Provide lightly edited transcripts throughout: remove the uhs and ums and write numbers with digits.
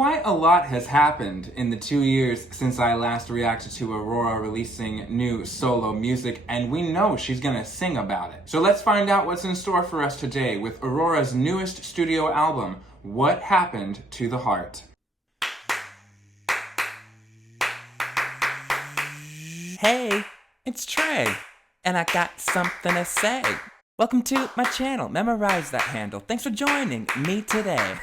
quite a lot has happened in the 2 years since I last reacted to Aurora releasing new solo music, and we know she's gonna sing about it. So let's find out what's in store for us today with Aurora's newest studio album, What Happened to the Heart. Hey, it's Trey, and I got something to say. Welcome to my channel. Memorize that handle. Thanks for joining me today.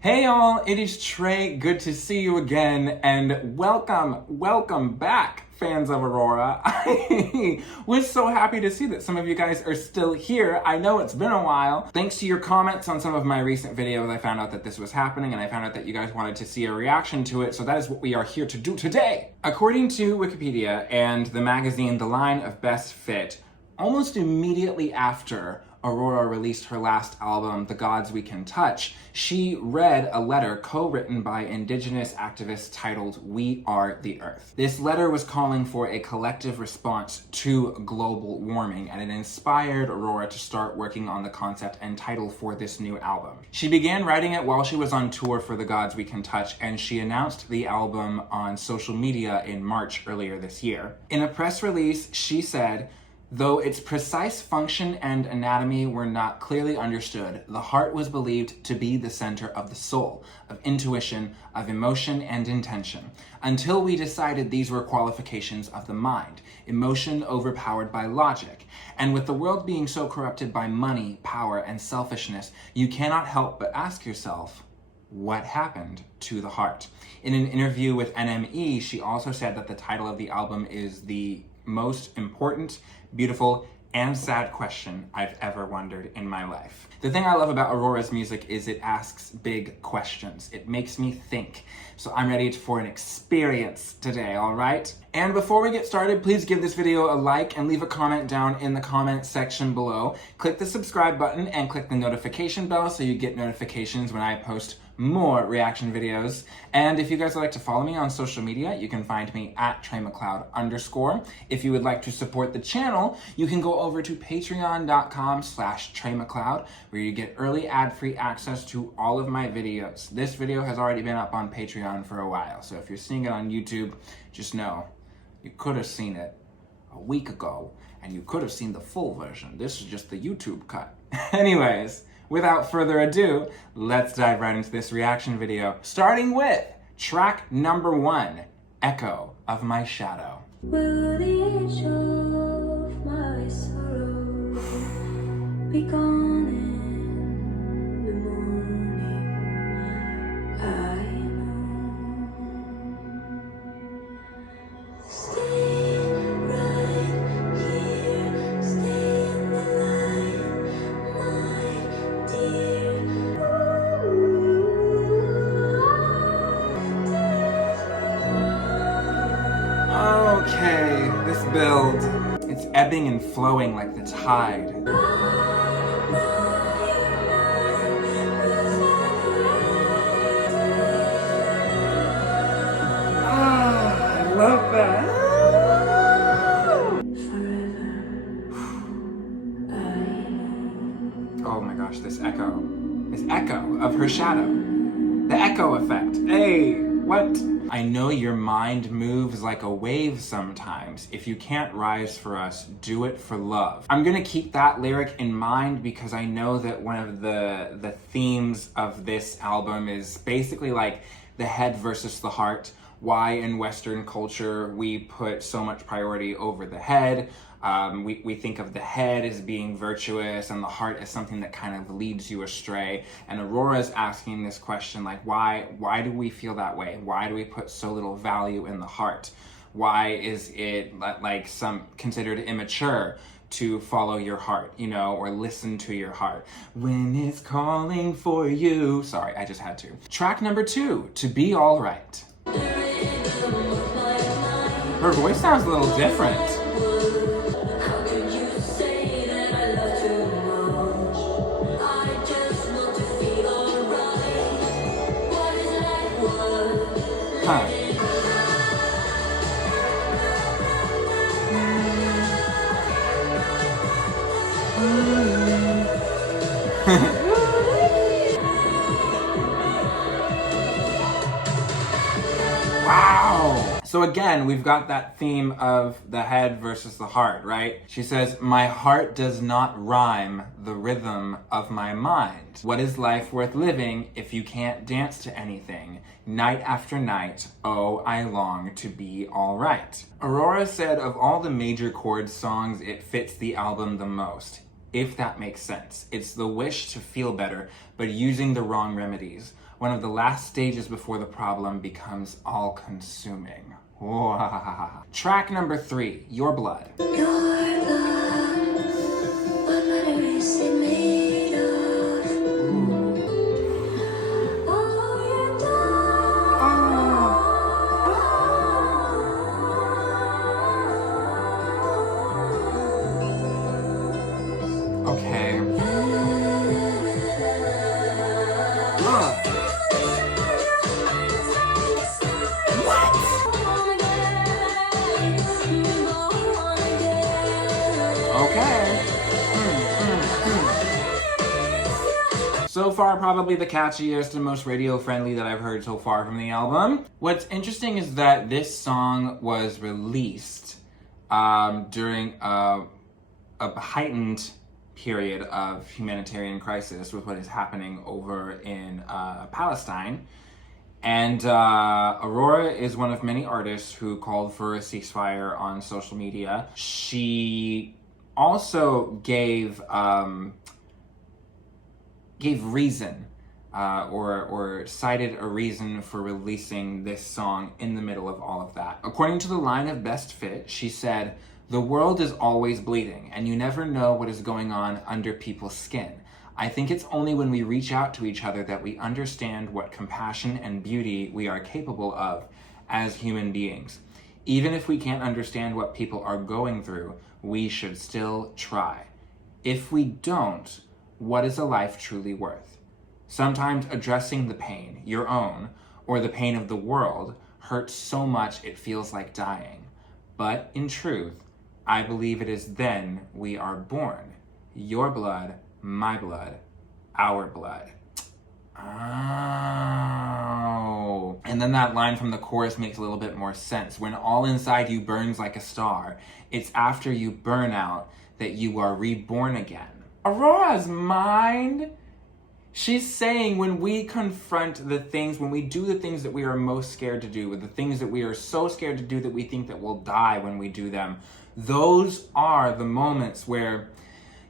Hey y'all, it is Trey. Good to see you again, and welcome back, fans of Aurora. I was so happy to see that some of you guys are still here. I know it's been a while. Thanks to your comments on some of my recent videos, I found out that this was happening, and I found out that you guys wanted to see a reaction to it, so that is what we are here to do today. According to Wikipedia and the magazine The Line of Best Fit, almost immediately after Aurora released her last album, The Gods We Can Touch, she read a letter co-written by Indigenous activists titled We Are the Earth. This letter was calling for a collective response to global warming, and it inspired Aurora to start working on the concept and title for this new album. She began writing it while she was on tour for The Gods We Can Touch, and she announced the album on social media in March earlier this year. In a press release, she said, "Though its precise function and anatomy were not clearly understood, the heart was believed to be the center of the soul, of intuition, of emotion and intention, until we decided these were qualifications of the mind, emotion overpowered by logic. And with the world being so corrupted by money, power, and selfishness, you cannot help but ask yourself, what happened to the heart?" In an interview with NME, she also said that the title of the album is the most important, beautiful, and sad question I've ever wondered in my life. The thing I love about Aurora's music is it asks big questions. It makes me think. So I'm ready for an experience today, all right? And before we get started, please give this video a like and leave a comment down in the comment section below. Click the subscribe button and click the notification bell so you get notifications when I post more reaction videos. And if you guys would like to follow me on social media, you can find me at TreyMcLeod_. If you would like to support the channel, you can go over to patreon.com/TreyMcLeod, where you get early ad-free access to all of my videos. This video has already been up on Patreon for a while, so if you're seeing it on YouTube, just know you could have seen it a week ago, and you could have seen the full version. This is just the YouTube cut. Anyways, without further ado, let's dive right into this reaction video, starting with track number 1, Echo of My Shadow. Will the edge of my sorrow be gone in the morning? I know. Stay right here, stay in the light, my dear. Okay, this build, it's ebbing and flowing like the tide. I love that. Oh my gosh, this echo of her shadow. The echo effect. Hey, what? I know your mind moves like a wave sometimes. If you can't rise for us, do it for love. I'm gonna keep that lyric in mind because I know that one of the themes of this album is basically like the head versus the heart. Why in Western culture we put so much priority over the head. We think of the head as being virtuous and the heart as something that kind of leads you astray. And Aurora's asking this question, like, why do we feel that way? Why do we put so little value in the heart? Why is it like some considered immature to follow your heart, you know, or listen to your heart when it's calling for you? Sorry, I just had to. Track number 2, To Be All Right. Her voice sounds a little different. Huh. So again, we've got that theme of the head versus the heart, right? She says, my heart does not rhyme the rhythm of my mind. What is life worth living if you can't dance to anything? Night after night, oh, I long to be all right. Aurora said of all the major chord songs, it fits the album the most. If that makes sense. It's the wish to feel better, but using the wrong remedies. One of the last stages before the problem becomes all-consuming. Track number 3, Your Blood. Your blood, what matter is it made of? Oh, your Okay. Okay. So far, probably the catchiest and most radio-friendly that I've heard so far from the album. What's interesting is that this song was released during a heightened period of humanitarian crisis with what is happening over in Palestine. And Aurora is one of many artists who called for a ceasefire on social media. She also gave reason or cited a reason for releasing this song in the middle of all of that. According to the line of Best Fit, she said, "The world is always bleeding, and you never know what is going on under people's skin. I think it's only when we reach out to each other that we understand what compassion and beauty we are capable of as human beings. Even if we can't understand what people are going through, we should still try. If we don't, what is a life truly worth? Sometimes addressing the pain, your own, or the pain of the world, hurts so much it feels like dying. But in truth, I believe it is then we are born. Your blood, my blood, our blood." Oh. And then that line from the chorus makes a little bit more sense. When all inside you burns like a star, it's after you burn out that you are reborn again. Aurora's mind, she's saying when we confront the things, when we do the things that we are most scared to do, with the things that we are so scared to do that we think that we'll die when we do them, those are the moments where,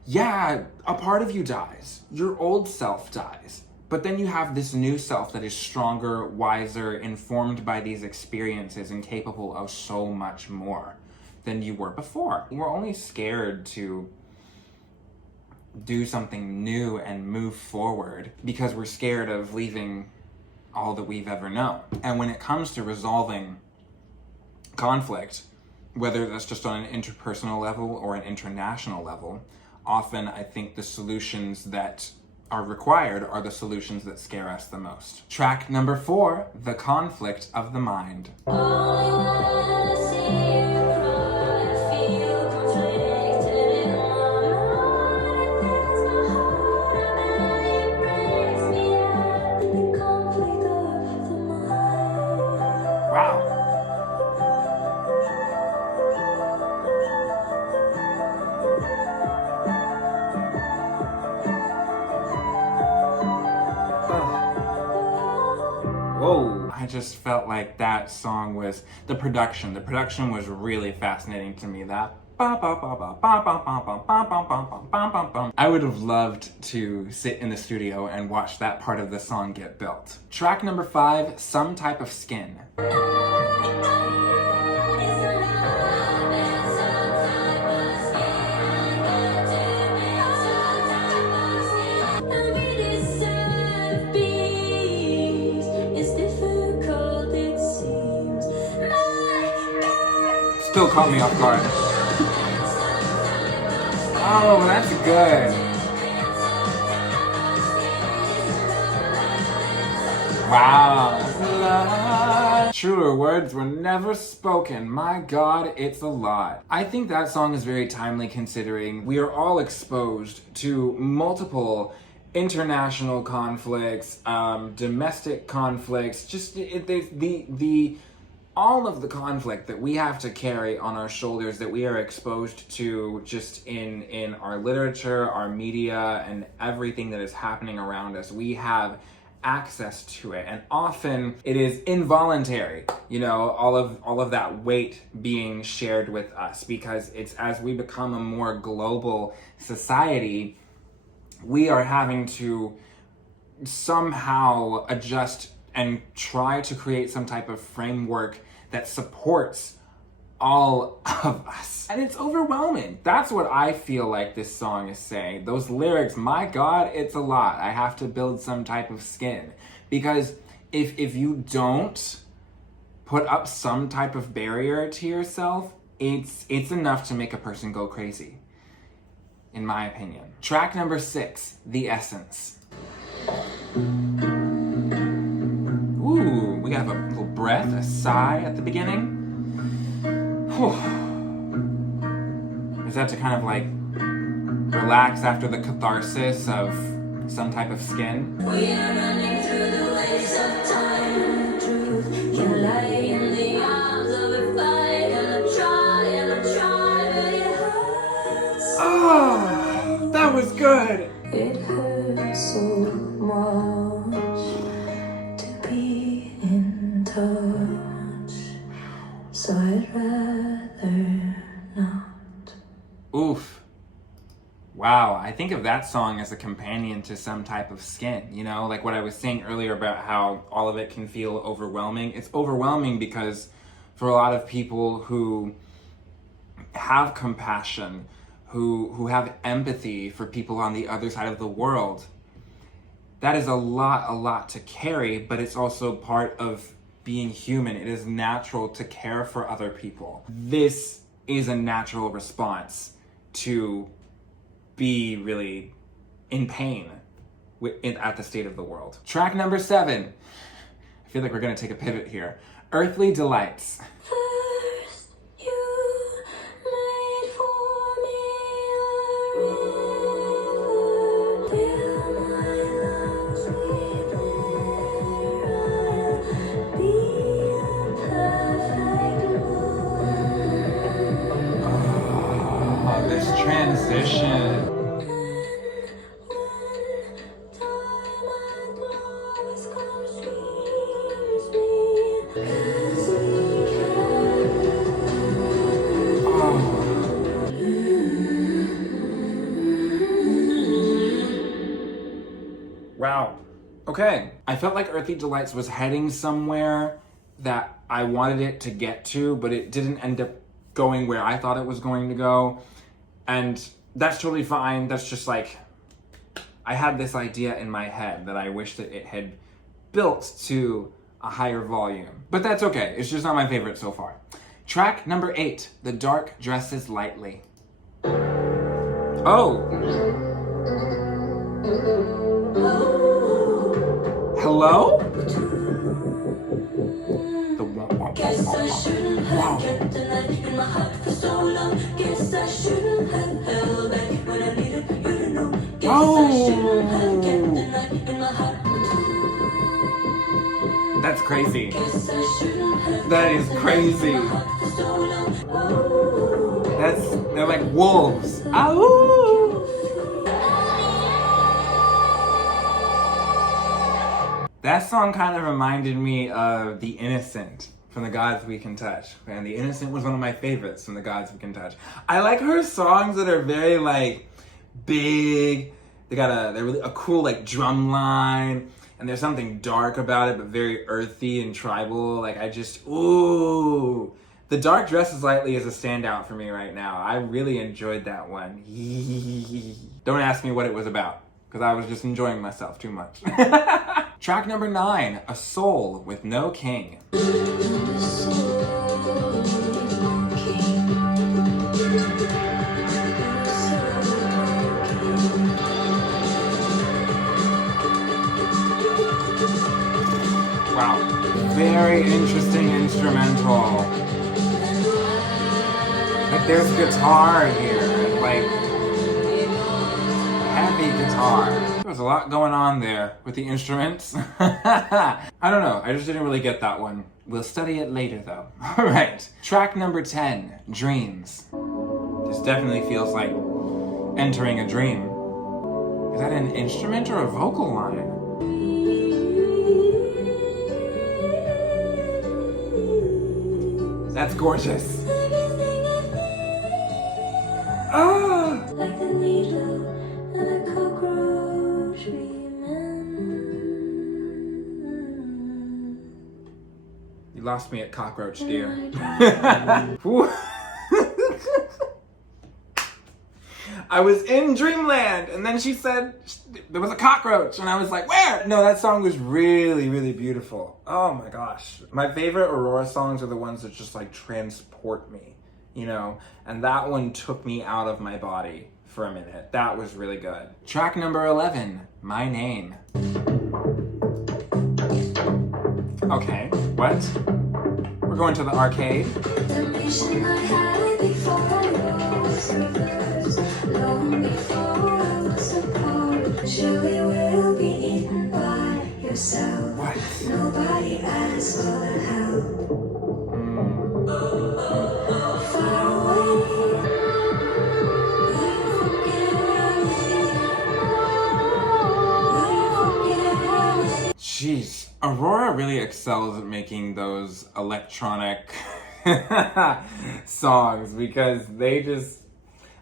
yeah, a part of you dies. Your old self dies. But then you have this new self that is stronger, wiser, informed by these experiences, and capable of so much more than you were before. We're only scared to do something new and move forward because we're scared of leaving all that we've ever known. And when it comes to resolving conflict, whether that's just on an interpersonal level or an international level, often I think the solutions that are required are the solutions that scare us the most. Track number 4, The Conflict of the Mind. Wow. Whoa. I just felt like that song was, the production was really fascinating to me. That I would have loved to sit in the studio and watch that part of the song get built. Track number 5, Some Type of Skin. Still caught me off guard. Oh, that's good. Wow. Truer words were never spoken. My God, it's a lot. I think that song is very timely considering we are all exposed to multiple international conflicts, domestic conflicts, just the all of the conflict that we have to carry on our shoulders, that we are exposed to just in our literature, our media, and everything that is happening around us. We have access to it, and often it is involuntary, you know, all of that weight being shared with us, because it's as we become a more global society, we are having to somehow adjust and try to create some type of framework that supports all of us. And it's overwhelming. That's what I feel like this song is saying. Those lyrics, my God, it's a lot. I have to build some type of skin. Because if you don't put up some type of barrier to yourself, it's enough to make a person go crazy, in my opinion. Track number 6, The Essence. Ooh, we have a little breath, a sigh at the beginning. Whew. Is that to kind of like relax after the catharsis of some type of skin? We are running through the waves of time. Truth can lie in the arms of a fight, and I try, but it hurts. Oh, that was good. It hurts so much to be in touch, so I'd rather not. Oof. Wow, I think of that song as a companion to some type of skin, you know? Like what I was saying earlier about how all of it can feel overwhelming. It's overwhelming because for a lot of people who have compassion, who have empathy for people on the other side of the world, that is a lot to carry, but it's also part of being human. It is natural to care for other people. This is a natural response to be really in pain at the state of the world. Track number 7. I feel like we're gonna take a pivot here. Earthly Delights. First, you made for me a river. Fill my lungs with air. I'll be the perfect moon. Oh, this transition. Wow. Okay. I felt like Earthly Delights was heading somewhere that I wanted it to get to, but it didn't end up going where I thought it was going to go. And that's totally fine. That's just like, I had this idea in my head that I wish that it had built to a higher volume. But that's okay. It's just not my favorite so far. Track number 8, The Dark Dresses Lightly. Oh. Hello? The Guess I shouldn't have kept the knife in my heart for so long. Guess I shouldn't have held back when I needed you to know. Guess I shouldn't have kept the knife in my heart. That's crazy. Guess I shouldn't have That is crazy. kept my heart for so long. They're like wolves. Ow! That song kind of reminded me of The Innocent from The Gods We Can Touch. And The Innocent was one of my favorites from The Gods We Can Touch. I like her songs that are very like big. They're really a cool like drum line, and there's something dark about it, but very earthy and tribal. Like ooh. The Dark Dresses Lightly is a standout for me right now. I really enjoyed that one. Don't ask me what it was about, because I was just enjoying myself too much. Track number 9, A Soul with No King. Wow, very interesting instrumental. Like there's guitar here, like heavy guitar. There was a lot going on there with the instruments. I don't know, I just didn't really get that one. We'll study it later though. All right, track number 10, Dreams. This definitely feels like entering a dream. Is that an instrument or a vocal line? That's gorgeous. Ah! Like the needle and a cockroach remain. You lost me at cockroach, dear. I was in dreamland, and then she said there was a cockroach, and I was like, where? No, that song was really, really beautiful. Oh my gosh. My favorite Aurora songs are the ones that just like transport me, you know? And that one took me out of my body for a minute. That was really good. Track number 11, My Name. Okay, what? We're going to the arcade. The mission I had before I was reversed, long before I was supposed. Surely will be eaten by yourself. What? Nobody asked for the help. Far away. Will you forget everything? Will you forget everything? Jeez, Aurora really excels at making those electronic songs because they just,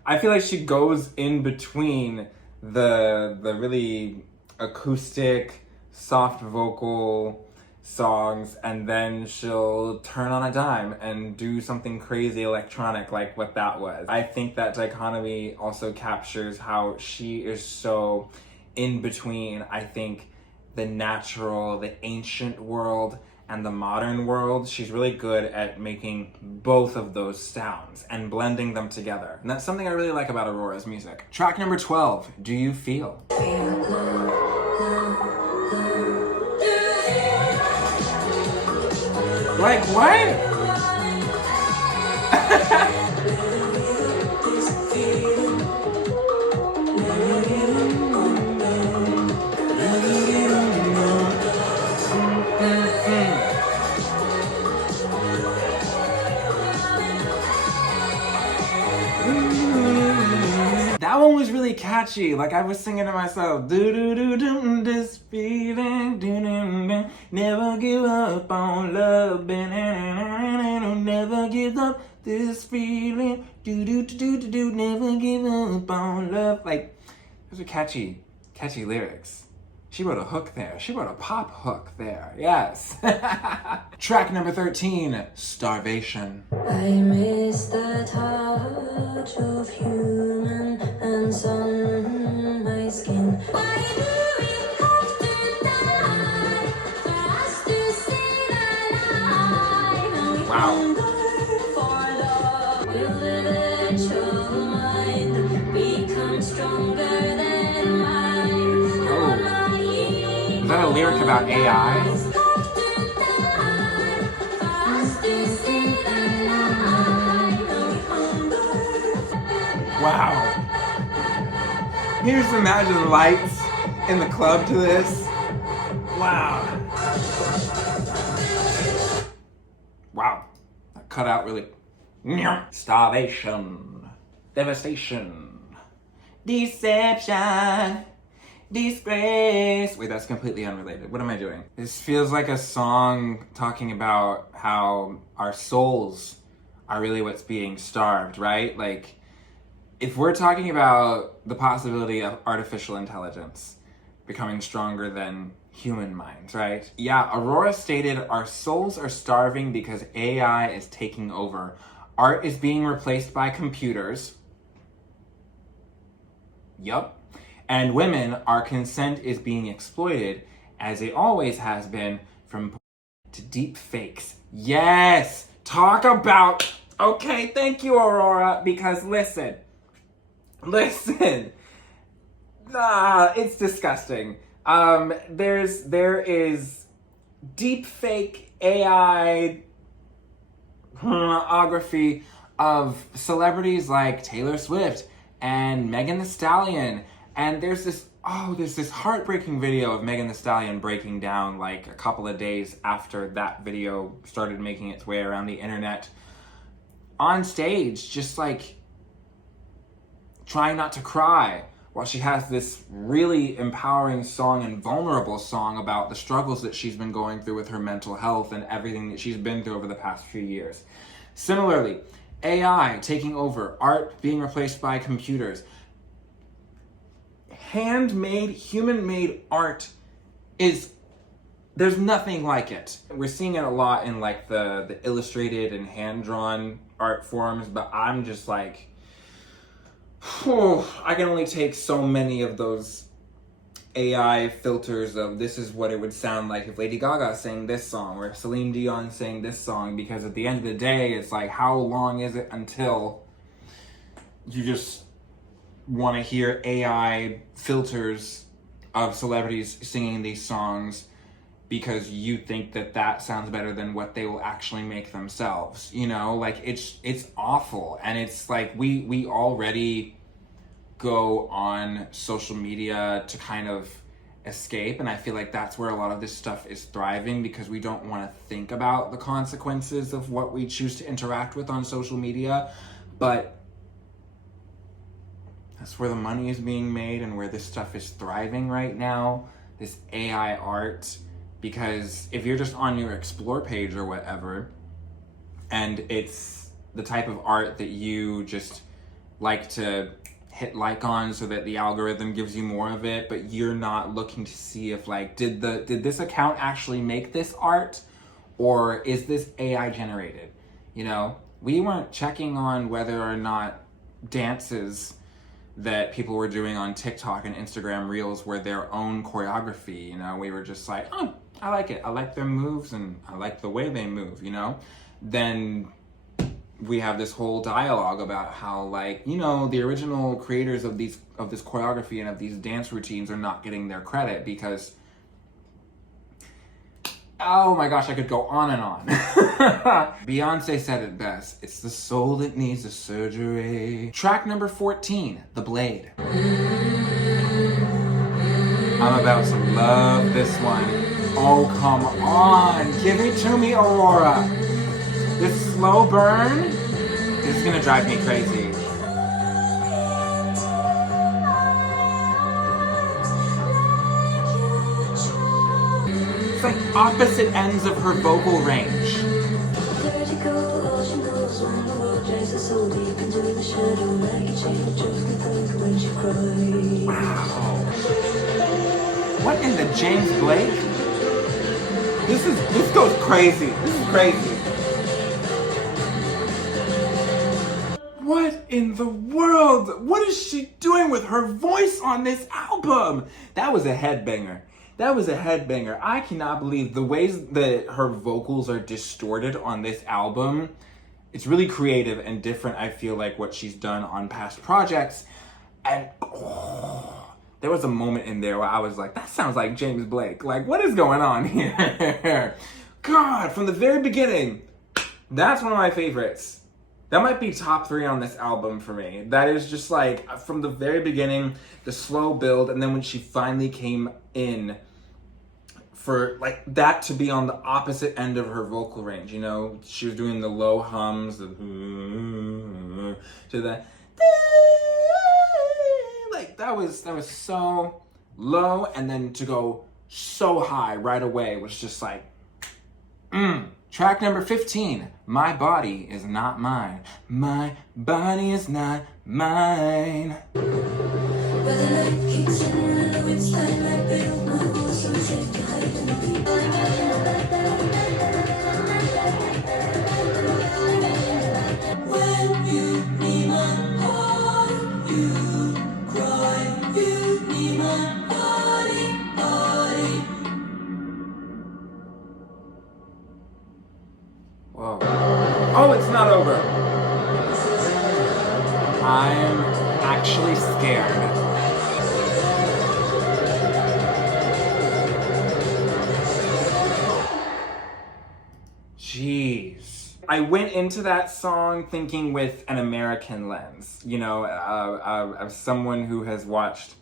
I feel like she goes in between the really acoustic, soft vocal songs, and then she'll turn on a dime and do something crazy electronic like what that was. I think that dichotomy also captures how she is so in between, I think, the natural, the ancient world and the modern world. She's really good at making both of those sounds and blending them together. And that's something I really like about Aurora's music. Track number 12, Do You Feel? Like what? That one was really catchy. Like I was singing to myself, do do do do, this feeling, do do do, never give up on love, never give up this feeling, do do do do do, never give up on love. Like those are catchy lyrics. She wrote a hook there. She wrote a pop hook there. Yes. Track number 13, Starvation. I miss the touch of human hands on my skin. Why do we have to die for us to see the light? And we hunger for love. Will the virtual mind become stronger than mine? Is that a lyric about AI? Wow. Can you just imagine the lights in the club to this? Wow. Wow. That cut out really. Starvation. Devastation. Deception. Disgrace. Wait, that's completely unrelated. What am I doing? This feels like a song talking about how our souls are really what's being starved, right? Like, if we're talking about the possibility of artificial intelligence becoming stronger than human minds, right? Yeah, Aurora stated our souls are starving because AI is taking over. Art is being replaced by computers. Yup. And women, our consent is being exploited, as it always has been, from to deep fakes. Yes! Talk about... Okay, thank you, Aurora, because listen. It's disgusting. There is deep fake AI pornography of celebrities like Taylor Swift and Megan Thee Stallion. And there's this oh, there's this heartbreaking video of Megan Thee Stallion breaking down like a couple of days after that video started making its way around the internet on stage, just like trying not to cry while she has this really empowering song and vulnerable song about the struggles that she's been going through with her mental health and everything that she's been through over the past few years. Similarly, AI taking over, art being replaced by computers. Handmade, human-made art there's nothing like it. We're seeing it a lot in like the illustrated and hand-drawn art forms, but I'm just like, I can only take so many of those AI filters of this is what it would sound like if Lady Gaga sang this song or if Celine Dion sang this song, because at the end of the day, it's like, how long is it until you just want to hear AI filters of celebrities singing these songs because you think that that sounds better than what they will actually make themselves, you know? Like, it's awful. And it's like, we already go on social media to kind of escape, and I feel like that's where a lot of this stuff is thriving, because we don't want to think about the consequences of what we choose to interact with on social media. But that's where the money is being made and where this stuff is thriving right now, this AI art. Because if you're just on your explore page or whatever, and it's the type of art that you just like to hit like on so that the algorithm gives you more of it, but you're not looking to see if like, did this account actually make this art, or is this AI generated? You know, we weren't checking on whether or not dances that people were doing on TikTok and Instagram Reels were their own choreography. You know, we were just like, oh, I like it. I like their moves and I like the way they move, you know? Then we have this whole dialogue about how, like, you know, the original creators of this choreography and of these dance routines are not getting their credit because, oh my gosh, I could go on and on. Beyonce said it best. It's the soul that needs a surgery. Track number 14, The Blade. I'm about to love this one. Oh, come on. Give it to me, Aurora. This slow burn is gonna drive me crazy. It's like opposite ends of her vocal range. Wow. What in the James Blake? This goes crazy. This is crazy. What in the world? What is she doing with her voice on this album? That was a headbanger. That was a headbanger. I cannot believe the ways that her vocals are distorted on this album. It's really creative and different, I feel like, what she's done on past projects. And there was a moment in there where I was like, that sounds like James Blake. Like, what is going on here? God, from the very beginning, that's one of my favorites. That might be top 3 on this album for me. That is just like, from the very beginning, the slow build, and then when she finally came in, for like that to be on the opposite end of her vocal range, you know? She was doing the low hums, to the, like that was so low, and then to go so high right away was just like, Track number 15, My Body Is Not Mine. My body is not mine. When you need my heart, you cry. You need my body. Whoa. Oh, it's not over. I'm actually scared. Jeez. I went into that song thinking with an American lens, you know, of someone who has watched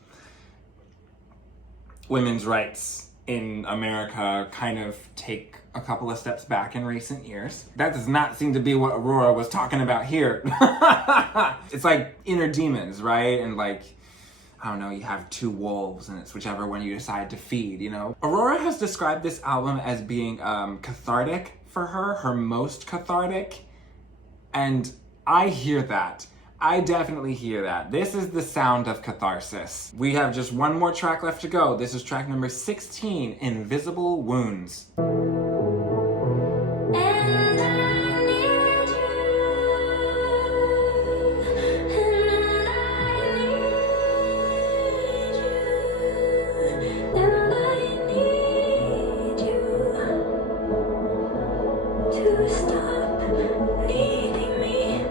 women's rights in America kind of take a couple of steps back in recent years. That does not seem to be what Aurora was talking about here. It's like inner demons, right? And like, I don't know, you have two wolves and it's whichever one you decide to feed, you know? Aurora has described this album as being cathartic for her, her most cathartic. And I hear that. I definitely hear that. This is the sound of catharsis. We have just one more track left to go. This is track number 16, Invisible Wounds. And I need you, and I need you, to stop needing me.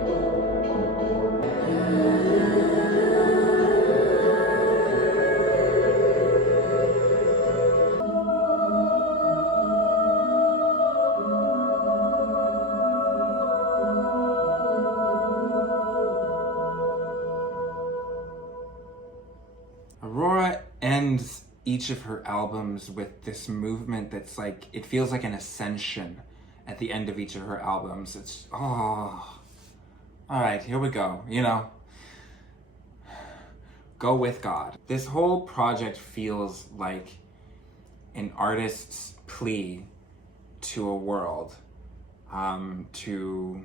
Aurora ends each of her albums with this movement that's like, it feels like an ascension at the end of each of her albums. It's, oh, all right, here we go, you know. Go with God. This whole project feels like an artist's plea to a world, to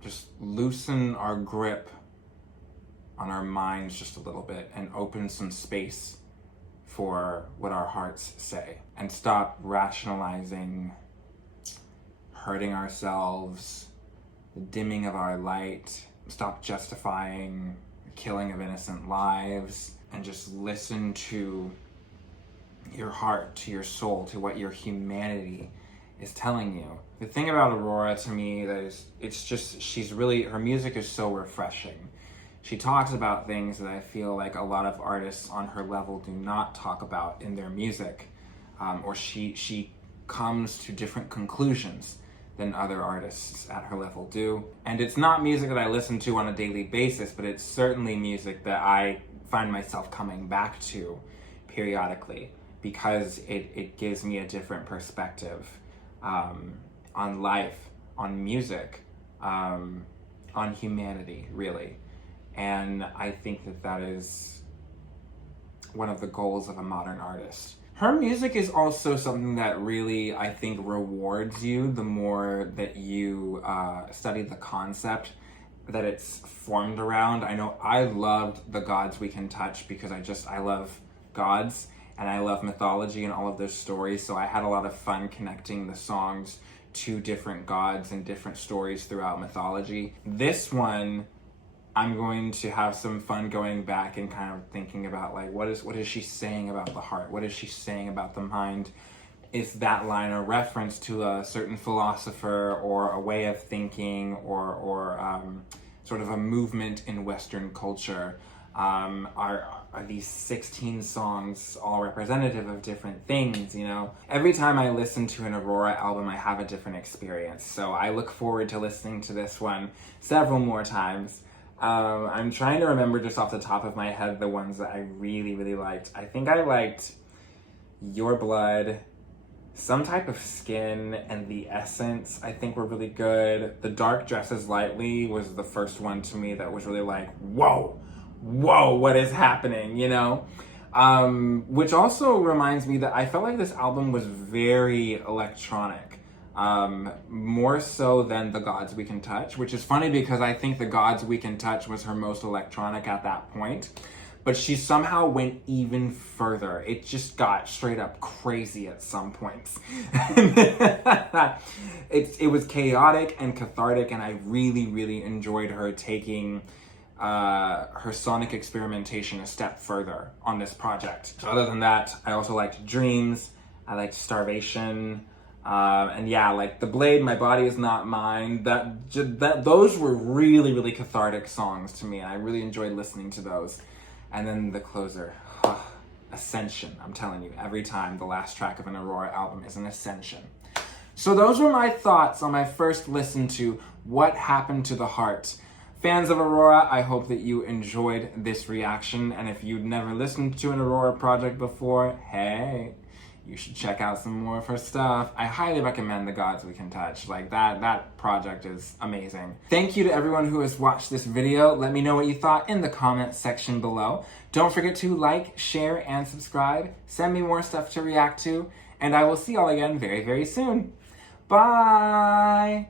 just loosen our grip on our minds just a little bit and open some space for what our hearts say and stop rationalizing hurting ourselves, the dimming of our light, stop justifying the killing of innocent lives, and just listen to your heart, to your soul, to what your humanity is telling you. The thing about Aurora to me that is, it's just, she's really, her music is so refreshing. She talks about things that I feel like a lot of artists on her level do not talk about in their music, or she comes to different conclusions than other artists at her level do. And it's not music that I listen to on a daily basis, but it's certainly music that I find myself coming back to periodically because it gives me a different perspective on life, on music, on humanity, really. And I think that that is one of the goals of a modern artist. Her music is also something that really, I think, rewards you the more that you study the concept that it's formed around. I know I loved the gods we can touch because I love gods and I love mythology and all of those stories, so I had a lot of fun connecting the songs to different gods and different stories throughout mythology. This one, I'm going to have some fun going back and kind of thinking about like, what is she saying about the heart? What is she saying about the mind? Is that line a reference to a certain philosopher or a way of thinking or sort of a movement in Western culture? Are these 16 songs all representative of different things, you know? Every time I listen to an Aurora album, I have a different experience. So I look forward to listening to this one several more times. I'm trying to remember just off the top of my head the ones that I really, really liked. I think I liked Your Blood, Some Type of Skin, and The Essence, I think were really good. The Dark Dresses Lightly was the first one to me that was really like, whoa, what is happening, you know? Which also reminds me that I felt like this album was very electronic. More so than The Gods We Can Touch, which is funny because I think The Gods We Can Touch was her most electronic at that point, but she somehow went even further. It just got straight up crazy at some points. It was chaotic and cathartic, and I really, really enjoyed her taking her sonic experimentation a step further on this project. So other than that, I also liked Dreams, I liked Starvation, and yeah, like The Blade, My Body Is Not Mine, those were really, really cathartic songs to me. I really enjoyed listening to those. And then the closer, Ascension. I'm telling you, every time the last track of an Aurora album is an ascension. So those were my thoughts on my first listen to What Happened to the Heart Fans of Aurora, I hope that you enjoyed this reaction, and if you'd never listened to an Aurora project before, hey, you should check out some more of her stuff. I highly recommend The Gods We Can Touch. Like, that project is amazing. Thank you to everyone who has watched this video. Let me know what you thought in the comments section below. Don't forget to like, share, and subscribe. Send me more stuff to react to, and I will see y'all again very, very soon. Bye!